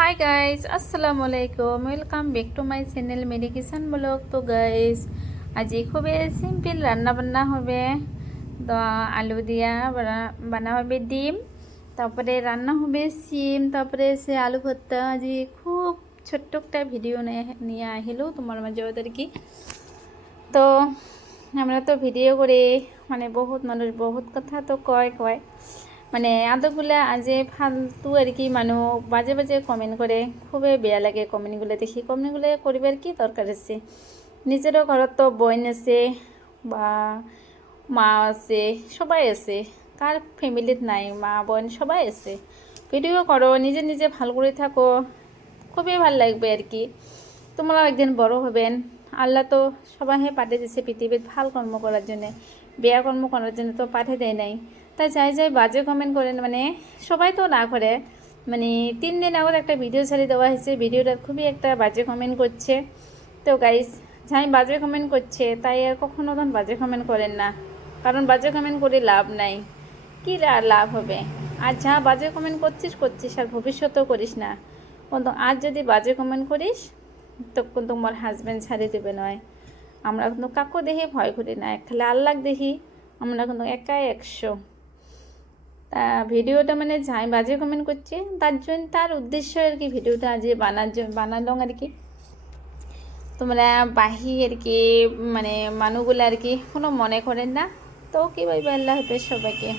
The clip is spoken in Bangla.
হাই গাইজ, আসসালামু আলাইকুম। Welcome back to my channel Meri kitchen blog. তো গাইজ, আজি খুবই সিম্পল রান্না বান্না হবে। তো আলু দিয়া বানা হবে ডিম, তারপরে রান্না হবে সিম, তারপরে সে আলু ভর্তা। আজি খুব ছোট্ট একটা ভিডিও নিয়ে আহিলো তোমার মাঝে ওদের কি। তো আমরা তো ভিডিও করে মানে বহুত মানুষ বহুত কথা তো কয় মানে আদগুলা আজে ফালতু আর কি মানুষ বাজে বাজে কমেন্ট করে, খুবই বেয়া লাগে কমেন্টগুলো দেখি। কমেন্টগুলো করিবার কি দরকার আছে? নিজেরও ঘরত তো বোন আছে বা মা আছে, সবাই আছে। কার ফ্যামিলিত নাই মা বোন? সবাই আছে। ভিডিও করো, নিজে নিজে ভাল করে থাকো, খুবই ভাল লাগবে আর কি। তোমরাও একদিন বড় হবেন। আল্লাহ তো সবাই পাঠিয়ে দিয়েছে পৃথিবীর ভাল কর্ম করার জন্যে, বেয়া কর্ম করার জন্য তো পাঠিয়ে দেয় নাই। তাই যাই বাজে কমেন্ট করেন, মানে সবাই তো না করে। মানে 3 দিন আগত একটা ভিডিও ছাড়িয়ে দেওয়া হয়েছে, ভিডিওটা খুবই একটা বাজে কমেন্ট করছে। তো গাইস, যাই বাজে কমেন্ট করছে তাই আর কখনো তখন বাজে কমেন্ট করেন না, কারণ বাজে কমেন্ট করে লাভ নাই। কী আর লাভ হবে? আর যা বাজে কমেন্ট করছিস আর ভবিষ্যতেও করিস না। কিন্তু আজ যদি বাজে কমেন্ট করিস তখন তোমার হাজব্যান্ড ছাড়িয়ে দেবে নয়। আমরা কিন্তু কাকু দেখি ভয় করি না, খালি আল্লাহ দেখি। আমরা কিন্তু একাই 100। তা ভিডিওটা মানে যাই বাজে কমেন্ট করছে তার উদ্দেশ্য আর কি ভিডিওটা আজ বানালাম আর কি। তোমরা বাহি আর কি মানে মানুষগুলো আর কি কোনো মনে করেন না। তো কি ভাইবা, আল্লাহ হাফেজ সবাইকে।